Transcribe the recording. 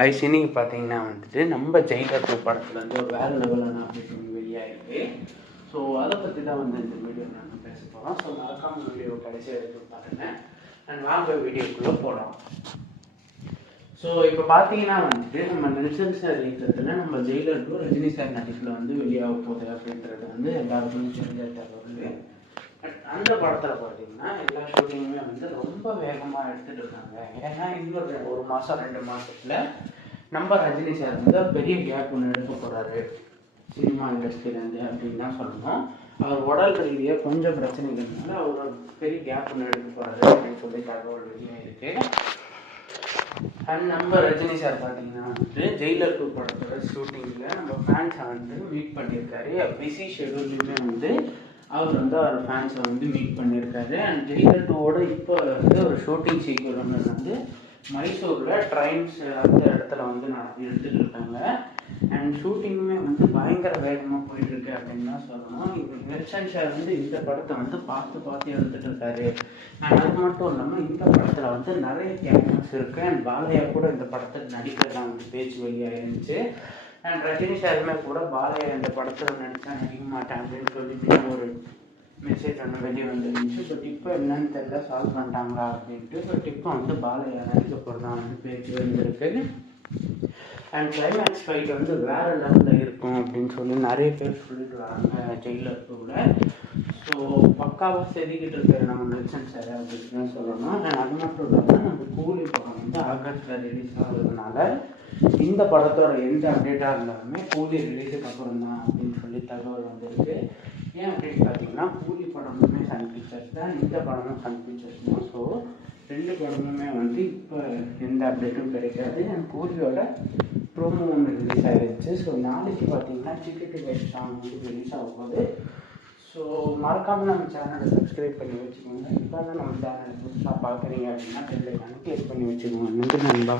இன்னைக்கு பார்த்தீங்கன்னா வந்துட்டு நம்ம ஜெயிலர் டூ படத்துலேருந்து ஒரு வேறு லெவலான அப்டேட் ஒன்று வெளியாகிருக்கு. ஸோ அதை பற்றி தான் வந்து இந்த வீடியோ நாங்கள் பேச போகிறோம். ஸோ மறக்காமல் வீடியோ கடைசியாக எடுத்து பாருங்கள் அண்ட் வாங்க வீடியோக்குள்ளே போகலாம். ஸோ இப்போ பார்த்தீங்கன்னா வந்துட்டு நம்ம நெல்சன் சார் இயக்கத்தில் நம்ம ஜெயிலர் டூ ரஜினி சார் நடிப்பில் வந்து வெளியாக போகுது அப்படின்றது வந்து எல்லாருக்குமே தெரிஞ்ச தகவல். அந்த படத்தில் பார்த்தீங்கன்னா எல்லா ஷூட்டிங்குமே வந்து ரொம்ப வேகமாக எடுத்துகிட்டு இருக்காங்க. ஏன்னா இன்னும் ஒரு மாதம் 2 மாதத்தில் நம்ம ரஜினி சார் வந்து பெரிய கேப் ஒன்று எடுக்க போகிறாரு சினிமா இண்டஸ்ட்ரியிலேருந்து அப்படின்னு தான் சொல்லணும். அவர் உடல் ரீதியாக கொஞ்சம் பிரச்சனைகள்னால அவர் பெரிய கேப் ஒன்று எடுக்க போகிறாரு அப்படின்னு சொல்லி தகவல் வெளியாக இருக்குது. அண்ட் நம்ம ரஜினி சார் பார்த்தீங்கன்னா வந்துட்டு ஜெயிலர் டூ படத்தோட ஷூட்டிங்கில் நம்ம ஃபேன்ஸை வந்து மீட் பண்ணியிருக்காரு. பிஸி ஷெடியூல்லையுமே வந்து அவர் வந்து அவர் ஃபேன்ஸை வந்து மீட் பண்ணியிருக்காரு. அண்ட் ஜெயிலர் டூவோட இப்போ வந்து ஒரு ஷூட்டிங் சீக்கிரம் வந்து மைசூரில் ட்ரெயின்ஸ் அந்த இடத்துல வந்து எடுத்துகிட்டு இருக்காங்க. அண்ட் ஷூட்டிங்குமே வந்து பயங்கர வேகமாக போயிட்டுருக்கு அப்படின்னு தான் சொல்லணும். இப்போ நெல்சன் சார் வந்து இந்த படத்தை வந்து பார்த்து எடுத்துகிட்டு இருக்காரு. அண்ட் அது மட்டும் இல்லாமல் இந்த படத்தில் வந்து நிறைய கேரக்டர்ஸ் இருக்குது. அண்ட் பாலையா கூட இந்த படத்தில் நடிக்கிறதா வந்து பேச்சு வெளியாக இருந்துச்சு. அண்ட் ரஜினி சாருமே கூட பாலையா இந்த படத்தில் நடித்தா நடிக்க மாட்டேன் அப்படின்னு சொல்லிட்டு ஒரு மெசேஜ் ஒன்று வெளியே வந்துருந்துச்சு. பட் இப்போ என்னன்னு தெரியல, சால்வ் பண்ணிட்டாங்களா அப்படின்ட்டு. பட் இப்போ வந்து பாலையா நடிக்க போகிறதா வந்து பேச்சு வந்துருக்கு. அண்ட் கிளைமேக்ஸ் ஃபைட் வந்து வேறு லெவலில் இருக்கும் அப்படின்னு சொல்லி நிறைய பேர் சொல்லிட்டு வராங்க ஜெயிலர் டூவில். ஸோ பக்காவாக செதுக்கிட்டு இருக்கிற நம்ம நெல்சன் சார் அப்படின்னு சொல்லணும். அண்ட் அது மட்டும் இல்லாமல் நம்ம கூலி படம் வந்து ஆகஸ்ட்டில் ரிலீஸ் ஆகுறதுனால இந்த படத்தோட எந்த அப்டேட்டாக இருந்தாலுமே கூலி ரிலீஸுக்கு அப்புறம் தான் அப்படின்னு சொல்லி தகவல் வந்திருக்கு. ஏன் அப்படின்னு பார்த்தீங்கன்னா கூலி படமுமே சன் பிக்சர்ஸ் தான், இந்த படமும் சன் பிக்சர்ஸ் தான். ஸோ 2 படமுமே வந்து இப்போ எந்த அப்டேட்டும் கிடைக்காது. அண்ட் கூலியோட ப்ரோமோ ஒன்று ரிலீஸ் ஆகிடுச்சு. ஸோ நாளைக்கு பார்த்தீங்கன்னா சிக்கெட்டு வைஸ் சாங் வந்து ரிலீஸ் ஆக போகுது. ஸோ மறக்காமல் நம்ம சேனலை சப்ஸ்கிரைப் பண்ணி வச்சுக்கோங்க. இப்போ தான் நம்ம சேனலை புதுசாக பார்க்குறீங்க அப்படின்னா பெல் ஐக்கானை கிளிக் பண்ணி வச்சுக்கோங்க. நன்றி நண்பா.